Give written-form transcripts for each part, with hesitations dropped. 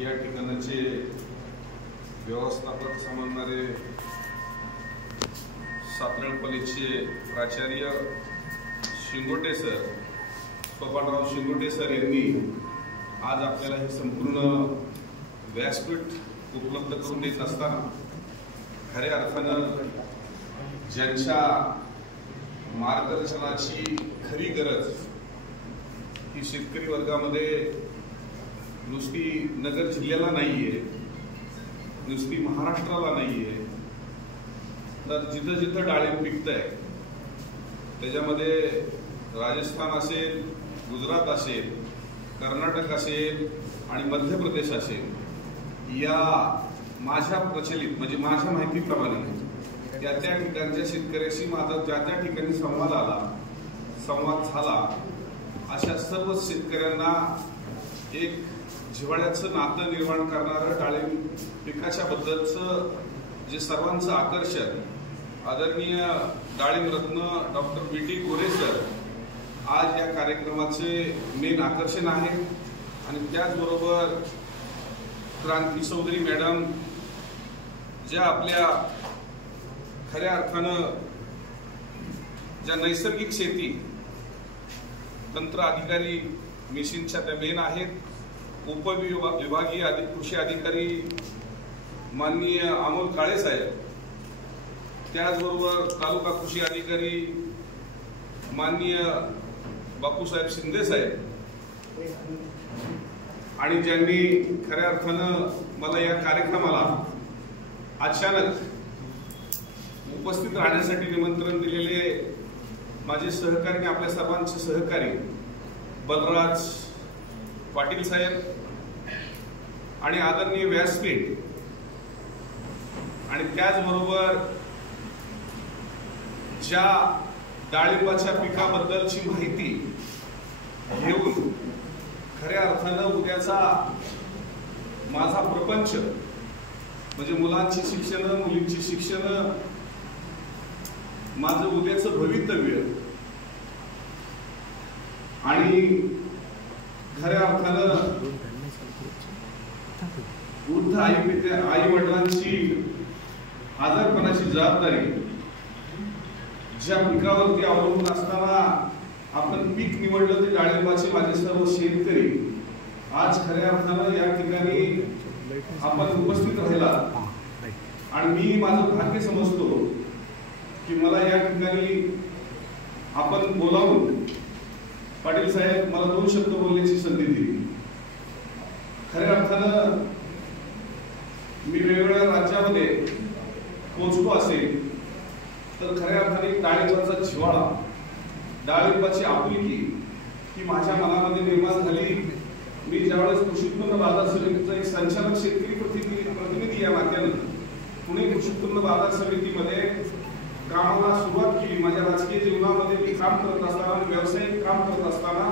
या ठिकाणाचे व्यवस्थापक समजणारे सातरळपल्लीचे प्राचार्य शिंगोटे सर, सोपानराव शिंगोटे सर यांनी आज आपल्याला हे संपूर्ण व्यासपीठ उपलब्ध करून देत असताना खऱ्या अर्थानं ज्यांच्या मार्गदर्शनाची खरी गरज ही शेतकरी वर्गामध्ये नुसती नगर जिल्ह्याला नाहीये, नुसती महाराष्ट्राला नाहीये, तर जिथं जिथं डाळिंब पिकतंय त्याच्यामध्ये राजस्थान असेल, गुजरात असेल, कर्नाटक असेल आणि मध्य प्रदेश असेल, या माझ्या प्रचलित म्हणजे माझ्या माहितीप्रमाणे त्या त्या ठिकाणच्या शेतकऱ्याशी माझा ज्या त्या ठिकाणी संवाद झाला अशा सर्व शेतकऱ्यांना एक जिव्हाळ्याचं नातं निर्माण करणारं डाळिंब पिकाच्या बद्दलचं जे सर्वांचं आकर्षण आदरणीय डाळिंब रत्न डॉक्टर BT गोरे सर आज या कार्यक्रमाचे मेन आकर्षण आहे। आणि त्याचबरोबर क्रांती चौधरी मॅडम ज्या आपल्या खऱ्या अर्थानं ज्या नैसर्गिक शेती तंत्र अधिकारी मिशनच्या त्या मेन आहेत, उपविभागीय कृषी अधिकारी माननीय अमोल काळे साहेब, त्याचबरोबर तालुका कृषी अधिकारी माननीय बापूसाहेब शिंदे साहेब, आणि ज्यांनी खऱ्या अर्थानं मला या कार्यक्रमाला अचानक उपस्थित राहण्यासाठी निमंत्रण दिलेले माझे सहकारी आणि आपल्या सर्वांचे सहकारी बलराज पाटील साहेब आणि आदरणीय व्यासपीठ, आणि त्याचबरोबर ज्या डाळिंबाच्या पिकाबद्दलची माहिती घेऊन खऱ्या अर्थानं उद्याचा माझा प्रपंच म्हणजे मुलांची शिक्षण, मुलींची शिक्षण, माझं उद्याचं भवितव्य आणि खऱ्या अर्थानं वृद्ध आई वडिलांची आजारपणाची जबाबदारी ज्या पिकावरती अवलंबून असताना आपण पीक निवडलं ते डाळिंबाचे माझे सर्व शेतकरी आज खऱ्या अर्थानं या ठिकाणी आपण उपस्थित राहिला आणि मी माझं भाग्य समजतो की मला या ठिकाणी आपण बोलावून पाटील साहेब मला 2 शब्द बोलण्याची संधी दिली। खऱ्या अर्थानं मी वेगवेगळ्या राज्यामध्ये पोहोचलो असेल तर खऱ्या अर्थाने डाळिंबाचा जिव्हाळा, डाळिंबाची आपुलकी ही माझ्या मनामध्ये निर्माण झाली। मी ज्यावेळेस कृषी उत्पन्न बाजार समितीचा एक संचालक शेतकरी प्रतिनिधी या नात्यानं पुणे कृषी उत्पन्न बाजार समितीमध्ये कामाला सुरुवात केली, माझ्या राजकीय जीवनामध्ये मी काम करत असताना, व्यावसायिक काम करत असताना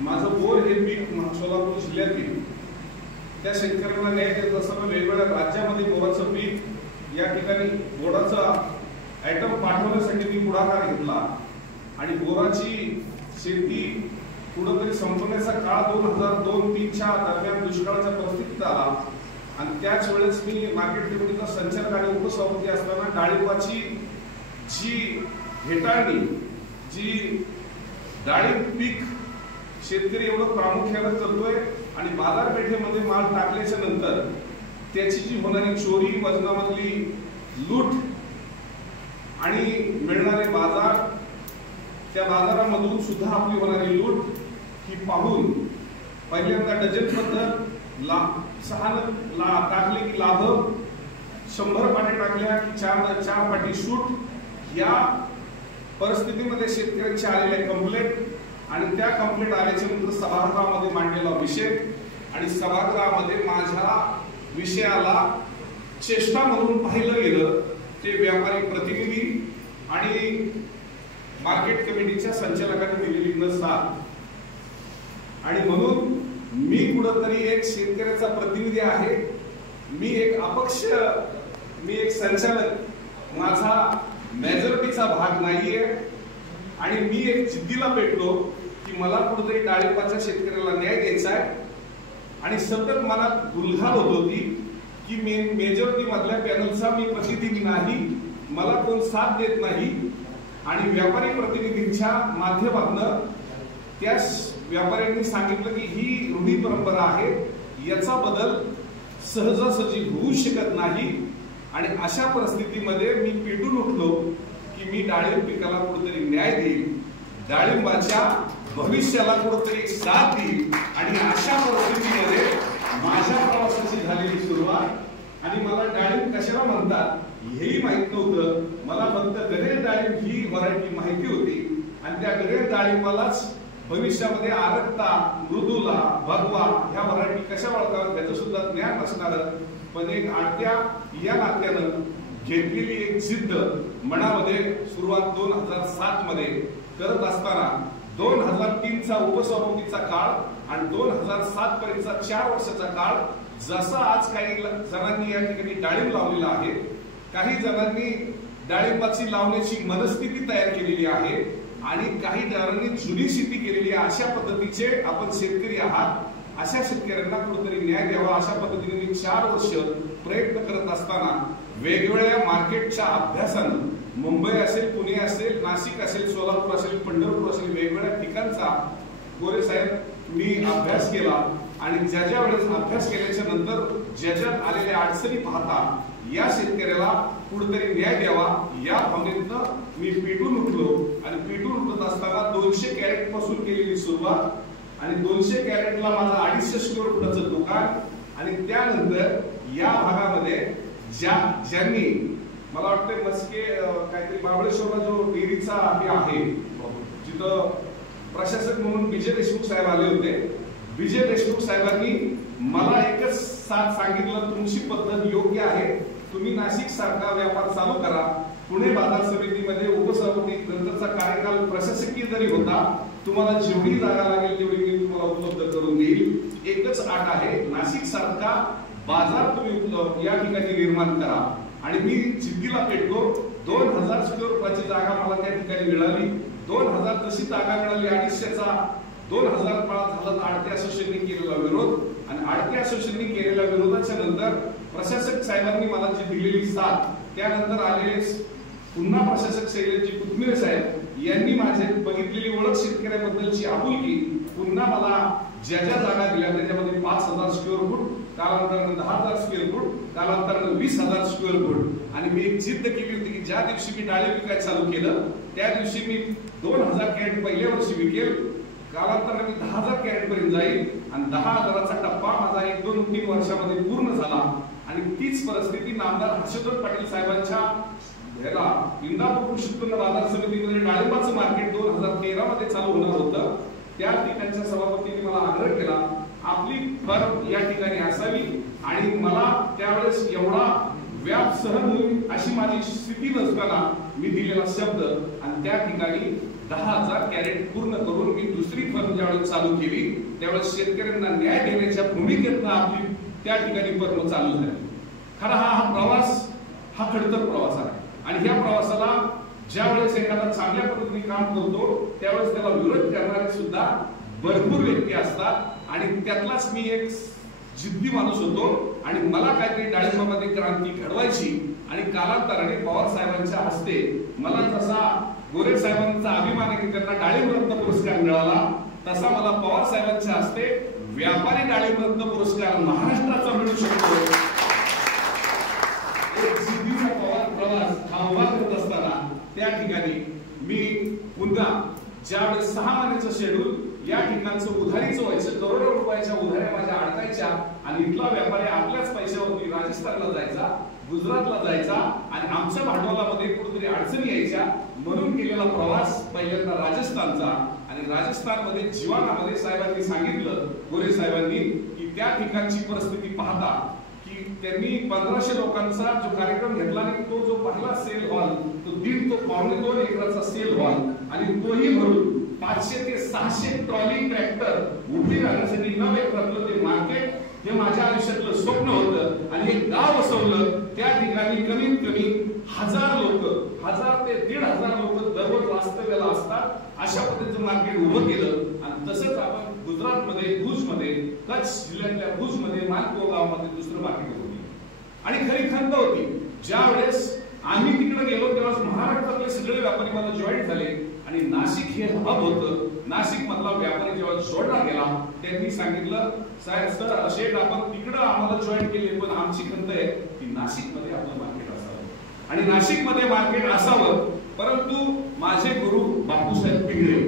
माझं बोर हे पीक सोलापूर जिल्ह्यातील त्या शेतकऱ्यांना न्याय देत असताना वेगवेगळ्या राज्यामध्ये बोराचं पीक या ठिकाणी बोराचा आयटम पाठवण्यासाठी मी पुढाकार घेतला आणि बोराची शेती कुठंतरी संपण्याचा काळ 2002-03च्या दरम्यान दुष्काळाच्या परिस्थितीत आला आणि त्याच वेळेस मी मार्केट कमिटीचा संचालक आणि उपसभापती असताना डाळिंबाची जी हेटाळणी, जी डाळिंब पीक शेतकरी एवढं प्रामुख्यानं करतोय आणि बाजारपेठेमध्ये माल टाकल्याच्या नंतर त्याची जी होणारी चोरी, वजनामधली लूट आणि मिळणारे बाजार, त्या बाजारामधून सुद्धा आपली होणारी लूट ही पाहून पहिल्यांदा डझन पद्धत 6 टाकले की लाभ, 100 पाटी टाकल्या की 4 पाटी सूट, या परिस्थितीमध्ये शेतकऱ्यांचे आलेले कंप्लेंट आणि त्या कंप्लेंट आल्याच्या नंतर सभागृहामध्ये मांडलेला विषय आणि सभागृहामध्ये माझ्या विषयाला चेष्टा म्हणून पाहिलं गेलं ते व्यापारी प्रतिनिधी आणि मार्केट कमिटीच्या संचालकांनी दिलेली नसात। आणि म्हणून मी कुठंतरी एक शेतकऱ्याचा प्रतिनिधी आहे, मी एक अपक्ष, मी एक संचालक, माझा मेजॉरिटीचा भाग नाहीये आणि मी एक जिद्दीला पेटलो की मला कुठेतरी डाळिंबाच्या शेतकऱ्याला न्याय द्यायचा आहे आणि सतत मनात दुलघाल होत होती की मेजॉरिटी मधल्या पॅनलचा मी प्रतिनिधी नाही, मला कोण साथ देत नाही आणि व्यापारी प्रतिनिधींच्या माध्यमातून त्या व्यापाऱ्यांनी सांगितलं की ही रूढी परंपरा आहे, याचा बदल सहजासहजी होऊ शकत नाही आणि अशा परिस्थितीमध्ये मी पेटून उठलो की मी डाळिंब पिकाला कुठेतरी न्याय देईल, डाळिंबाच्या भविष्याला कुठेतरी साथ देईल आणि अशा परिस्थितीमध्ये माझ्या प्रवासाची झालेली सुरुवात। आणि मला डाळिंब कशाला म्हणतात हेही माहित नव्हतं, मला फक्त गणेश डाळिंब ही व्हरायटी माहिती होती आणि त्या गणेश डाळिंबालाच भविष्यामध्ये आरक्ता, मृदुला, भगवा ह्या व्हरायटी कशा ओळखाव्यात त्याचं सुद्धा ज्ञान असणार, पण एक आडत्या या नात्यानं घेतलेली एक जिद्द मनामध्ये सुरुवात 2007 मध्ये करत असताना 2003 चा उपसभापतीचा काळ आणि 2007 पर्यंतचा 4 वर्षाचा काळ, जसा आज काही जणांनी या ठिकाणी डाळिंब लावलेला आहे, काही जणांनी डाळिंबाची लावण्याची मनस्थिती तयार केलेली आहे आणि काही जणांनी जुनी शेती केलेली आहे, अशा पद्धतीचे आपण शेतकरी आहात, अशा शेतकऱ्यांना कुठेतरी न्याय द्यावा अशा पद्धतीने मी 4 वर्ष प्रयत्न करत असताना वेगवेगळ्या मार्केटच्या अभ्यासानं मुंबई असेल, पुणे असेल, नाशिक असेल, सोलापूर असेल, पंढरपूर असेल, वेगवेगळ्या ठिकाणचा गोरे साहेब मी अभ्यास केला आणि ज्या वेळेस अभ्यास केल्याच्या नंतर ज्याच्यात आलेल्या अडचणी पाहता या शेतकऱ्याला कुठेतरी न्याय द्यावा या भावनेतनं मी पेटून उठलो आणि पेटून उठत असताना 200 कॅरेट पासून केलेली सुरुवात आणि 200 कॅरेटला माझा 250 स्क्वेअर फुटाचं दुकान आणि त्यानंतर या भागामध्ये ज्यांनी मला वाटतं मस्के काहीतरी महाबळेश्वरला जो डेअरीचा हे आहे जिथं प्रशासक म्हणून विजय देशमुख साहेब आले होते, विजय देशमुख साहेबांनी मला एकच साथ सांगितलं, तुमची पद्धत योग्य आहे, तुम्ही नाशिक सारखा व्यापार चालू करा, पुणे बाजार समितीमध्ये उपसभापती नंतरचा कार्यकाल प्रशासकीय जरी होता, तुम्हाला जेवढी जागा लागेल तेवढी मी तुम्हाला उपलब्ध करून देईल, एकच अट आहे, नाशिक सारखा बाजार तुम्ही या ठिकाणी निर्माण करा। आणि मी जिद्दीला पेटलो, 2000 स्क्वेअर फुटाची जागा मला त्या ठिकाणी मिळाली, 2000 तशी जागा मिळाली, 250चा 2000 झाला आडते असोसिएशनने केलेला विरोध आणि आडते असोसिएशनने केलेल्या विरोधाच्या नंतर प्रशासक साहेबांनी मला जी दिलेली साथ, त्यानंतर आलेले पुन्हा प्रशासक शैलेशजी कुतमिरे साहेब यांनी माझे बघितलेली ओळख शेतकऱ्याबद्दलची आपुलकी, पुन्हा मला ज्या जागा दिल्या त्याच्यामध्ये 5000 स्क्वेअर फूट, कालांतराने 10000 स्क्वेअर फूट, कालांतराने 20000 स्क्वेअर फूट आणि मी एक जिद्द केली होती की ज्या दिवशी मी डाळिंब विकायला चालू केलं त्या दिवशी मी 2000 कॅरेट पहिल्या वर्षी विकेल, कालांतराने मी 10000 कॅरेट पर्यंत जाईल आणि 10000चा टप्पा माझा 1-2-3 वर्षामध्ये पूर्ण झाला। आणि तीच परिस्थिती नामदार हर्षवर्धन पाटील साहेबांच्या इंदापूर कृषी उत्पन्न बाजार समितीमध्ये डाळिंबाचं मार्केट 2013 मध्ये चालू होणार होतं, त्या ठिकाणच्या सभापतींनी मला आग्रह केला आपली फर्म या ठिकाणी असावी आणि मला त्यावेळेस एवढा व्याप सहन होईल अशी माझी स्थिती नसताना मी दिलेला शब्द आणि त्या ठिकाणी 10000 कॅरेट पूर्ण करून मी दुसरी फर्म ज्यावेळेस चालू केली त्यावेळेस शेतकऱ्यांना न्याय देण्याच्या भूमिकेतनं आपली त्या ठिकाणी फर्म चालू झाली। खरा हा प्रवास हा खडतर प्रवास आहे आणि या प्रवासाला ज्यावेळेस एखादा चांगल्या पद्धतीने काम करतो त्यावेळेस त्याला विरोध करणारे सुद्धा भरपूर व्यक्ती असतात आणि त्यातलाच मी एक जिद्दी माणूस होतो आणि मला काहीतरी डाळिंबामध्ये क्रांती घडवायची आणि कालांतराने पवार साहेबांच्या हस्ते मला जसा गोरे साहेबांचा अभिमान आहे की त्यांना डाळिंब रत्न पुरस्कार मिळाला तसा मला पवार साहेबांच्या हस्ते व्यापारी डाळिंब रत्न पुरस्कार महाराष्ट्राचा मिळू शकतो। एक जिद्दीचा प्रवास हा उभा करत असताना त्या ठिकाणी मी पुन्हा ज्यावेळेस 6 महिन्याचं शेड्यूल या ठिकाणचं उधारीचं व्हायचं, करोडो रुपयाच्या उधाऱ्या माझ्या अडकायच्या आणि इथला व्यापारी आपल्याच पैशावरती राजस्थानला जायचा, गुजरातला जायचा आणि आमच्या भांडवलामध्ये कुठेतरी अडचणी यायच्या म्हणून केलेला प्रवास पहिल्यांदा राजस्थानचा आणि राजस्थानमध्ये जीवानामध्ये साहेबांनी सांगितलं गोरे साहेबांनी की त्या ठिकाणची परिस्थिती पाहता की त्यांनी 1500 लोकांचा जो कार्यक्रम घेतला आणि तो जो पहिला सेल हॉल तो 1.5 ते 2.25 एकराचा सेल हॉल आणि तोही भरून 500 ते 600 ट्रॉली ट्रॅक्टर उभी राहण्यासाठी 9 एकरातलं ते मार्केट हे माझ्या आयुष्यातलं स्वप्न होतं आणि एक गाव वसवलं त्या ठिकाणी कमीत कमी 1000 लोक 1000 ते 1500 लोक दररोज वास्तव्याला असतात अशा पद्धतीचं मार्केट उभं केलं आणि तसंच आपण गुजरातमध्ये भुजमध्ये कच्छ जिल्ह्यातल्या भुजमध्ये मालपूर गावामध्ये दुसरं मार्केट होती आणि खरी खंत होती. ज्या वेळेस आम्ही तिकडे गेलो तेव्हा महाराष्ट्रातले सगळे व्यापारी मला जॉईन झाले आणि नाशिक हे हब होतं. नाशिक मधला व्यापारी जेव्हा जोडला गेला त्यांनी सांगितलं साहेब सर शेठ आपण तिकडे आम्हाला जॉईन केले पण आमची खंत आहे की नाशिक मध्ये आपलं मार्केट असावं आणि नाशिक मध्ये मार्केट असावं. परंतु माझे गुरु बापूसाहेब पिंगळे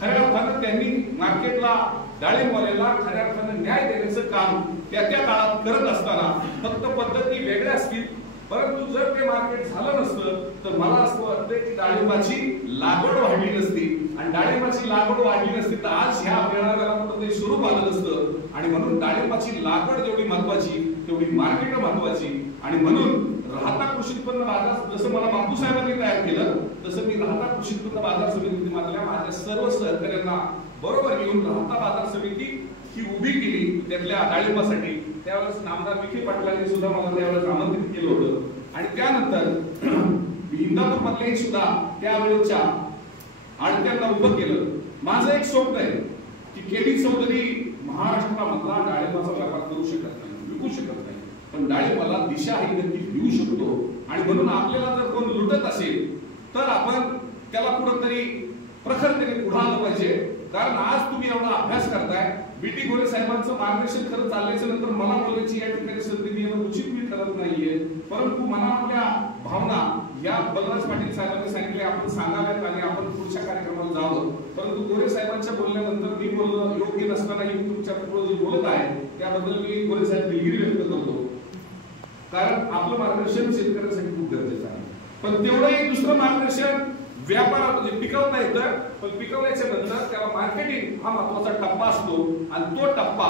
खऱ्या अर्थानं त्यांनी मार्केटला डाळिंबवाल्याला खऱ्या अर्थानं न्याय देण्याचं काम त्या काळात करत असताना फक्त पद्धती वेगळ्या असतील. परंतु जर ते मार्केट झालं नसतं तर मला असं वाटतं की डाळिंबाची लागवड वाढली नसती आणि डाळिंबाची लागवड वाढली नसती तर आज ह्या मेळाव्याला ते स्वरूप आलं नसतं. आणि म्हणून डाळिंबाची लागवड जेवढी महत्वाची तेवढी मार्केट महत्वाची. आणि म्हणून राहता कृषी उत्पन्न बाजार जसं मला बापू साहेबांनी तयार केलं तसं मी राहता कृषी उत्पन्न बाजार समितीमधल्या माझ्या सर्व सहकार्यांना बरोबर घेऊन राहता बाजार समिती ही उभी केली त्यातल्या डाळिंबासाठी. त्यावेळेस नामदार विखे पाटलांनी सुद्धा मला त्यावेळेस आमंत्रित केलं होतं आणि त्यानंतर इंदापूर मधलेही सुद्धा त्यावेळेच्या आडत्यांना उभं केलं. माझं एक स्वप्न आहे की केडी चौधरी महाराष्ट्रामधला डाळिंबाचा व्यापार करू शकत नाही, विकू शकत नाही, पण डाळिंबाला दिशा ही नक्की देऊ शकतो. आणि म्हणून आपल्याला जर कोण लुटत असेल तर आपण त्याला कुठंतरी प्रखरतेने पुढे आलं पाहिजे. कारण आज तुम्ही एवढा अभ्यास करताय. बीटी गोरे साहेबांचं मार्गदर्शन खरं चालल्याच्या नंतर मला बोलायची या ठिकाणी संधी देणं उचित मी ठरत नाहीये. परंतु मनातल्या भावना या बलराज पाटील साहेबांनी सांगितले आपण सांगाव्यात आणि आपण पुढच्या कार्यक्रमाला जावं. परंतु गोरे साहेबांच्या बोलण्यानंतर मी बोलणं योग्य नसतानाही तुमच्या पुढे जे बोलत आहे त्याबद्दल मी गोरे साहेब दिलगिरी व्यक्त करतो. कारण आपलं मार्गदर्शन शेतकऱ्यांसाठी खूप गरजेचं आहे. पण तेवढंही दुसरं मार्गदर्शन व्यापारात म्हणजे पिकवता येतं पण पिकवल्याच्या नंतर त्याला मार्केटिंग हा महत्वाचा टप्पा असतो. आणि तो टप्पा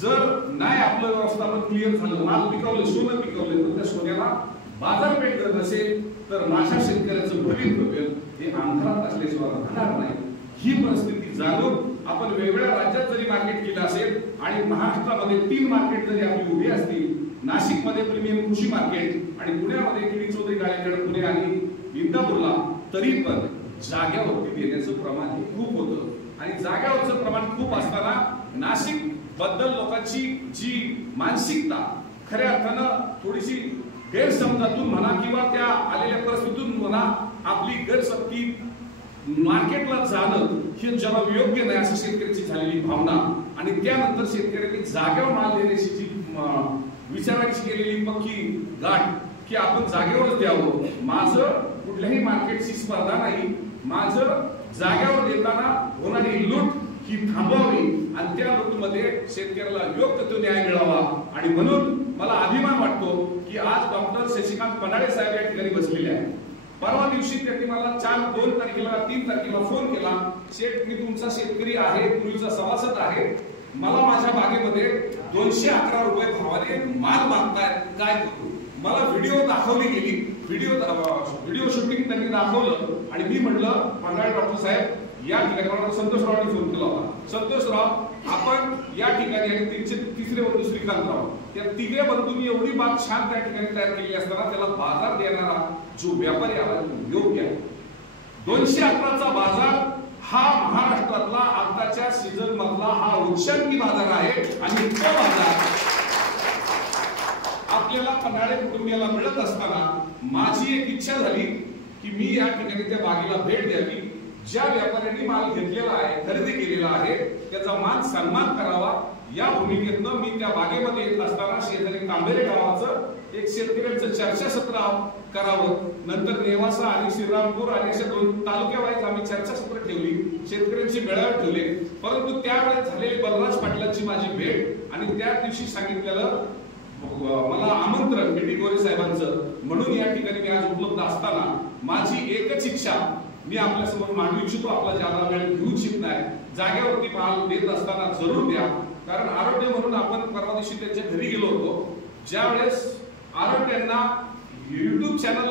जर नाही आपलं व्यवस्थापन क्लिअर झालं माल पिकवलं सोनं पिकवलं तर त्या सोन्याला बाजारपेठ करत नसेल तर माझ्या शेतकऱ्याचं भवितव्य हे अंधारात असल्याशिवाय राहणार नाही. ही परिस्थिती जाणून आपण वेगवेगळ्या राज्यात जरी मार्केट केलं असेल आणि महाराष्ट्रामध्ये 3 मार्केट जरी आपली उभी असतील नाशिक मध्ये प्रीमियम कृषी मार्केट आणि पुण्यामध्ये केडी चौधरी डाळिंब पुणे आणि इंदापूरला तरी पण जाग्यावरती देण्याचं प्रमाण हे खूप होतं. आणि जाग्यावरचं प्रमाण खूप असताना नाशिक बद्दल लोकांची जी मानसिकता खऱ्या अर्थानं थोडीशी गैरसमजातून म्हणा किंवा त्या आलेल्या परिस्थितीतून म्हणा आपली गैरसमती मार्केटला जाणं हे जरा योग्य नाही असं शेतकऱ्याची झालेली भावना. आणि त्यानंतर शेतकऱ्यांनी जागेवर माल देण्याची जी विचारायची केलेली पक्की गाठ की आपण जागेवरच द्यावं. माझं कुठल्याही मार्केटची स्पर्धा नाही. माझं जागेवर देताना होणारी लूट ही थांबवावी आणि त्या लूटमध्ये शेतकऱ्याला योग्य तो न्याय मिळावा. आणि म्हणून मला अभिमान वाटतो की आज डॉक्टर शशिकांत पनाळे साहेब या ठिकाणी बसलेले आहेत. परवा दिवशी त्यांनी मला 2 तारखेला 3 तारखेला फोन केला, शेठ मी तुमचा शेतकरी आहे, पूर्वीचा सभासद आहे, मला माझ्या बागेमध्ये 211 रुपये भावाने माल मागतायत, काय करू? मला व्हिडिओ दाखवली गेली, व्हिडिओ शूटिंग त्यांनी दाखवलं आणि मी म्हटलं पनाळे डॉक्टर साहेब या ठिकाणी मला संतोषरावांनी फोन केला होता, संतोषराव आपण या ठिकाणी आणि त्यांचे तिसरे बंधू श्रीकांतराव त्या तिघे बंधूंनी एवढी बाग छान त्या ठिकाणी तयार केली असताना त्याला बाजार देणारा जो व्यापारी आला तो योग्य आहे. 211चा बाजार हा महाराष्ट्रातला आताच्या सीझन मधला हा उच्चांकी बाजार आहे आणि तो बाजार आपल्याला पन्हाळे कुटुंबियाला मिळत असताना माझी एक इच्छा झाली की मी या ठिकाणी त्या बागेला भेट द्यावी. ज्या व्यापाऱ्यांनी माल घेतलेला आहे, खरेदी केलेला आहे, त्याचा मान सन्मान करावा या भूमिकेतनं मी त्या बागेमध्ये येत असताना शेजारी तांबेरे गावाचं एक शेतकऱ्यांचं चर्चासत्र करावं. नंतर नेवासा आणि श्रीरामपूर आणि अशा 2 तालुक्यावाईज आम्ही चर्चासत्र ठेवली, शेतकऱ्यांची मेळावे ठेवले. परंतु त्यावेळेस झालेली बलराज पाटलांची माझी भेट आणि त्या दिवशी सांगितलेलं मला आमंत्रण बीटी गोरे साहेबांचं, म्हणून या ठिकाणी मी आज उपलब्ध असताना माझी एकच इच्छा मी आपल्या समोर मांडू इच्छितो. आपला ज्यादा वेळ घेऊ इच्छित नाही. जागेवरती माल देत असताना जरूर द्या. कारण आरोग्य म्हणून आपण परवा दिवशी त्यांच्या घरी गेलो होतो. ज्या वेळेस आरोग्यांना YouTube चॅनल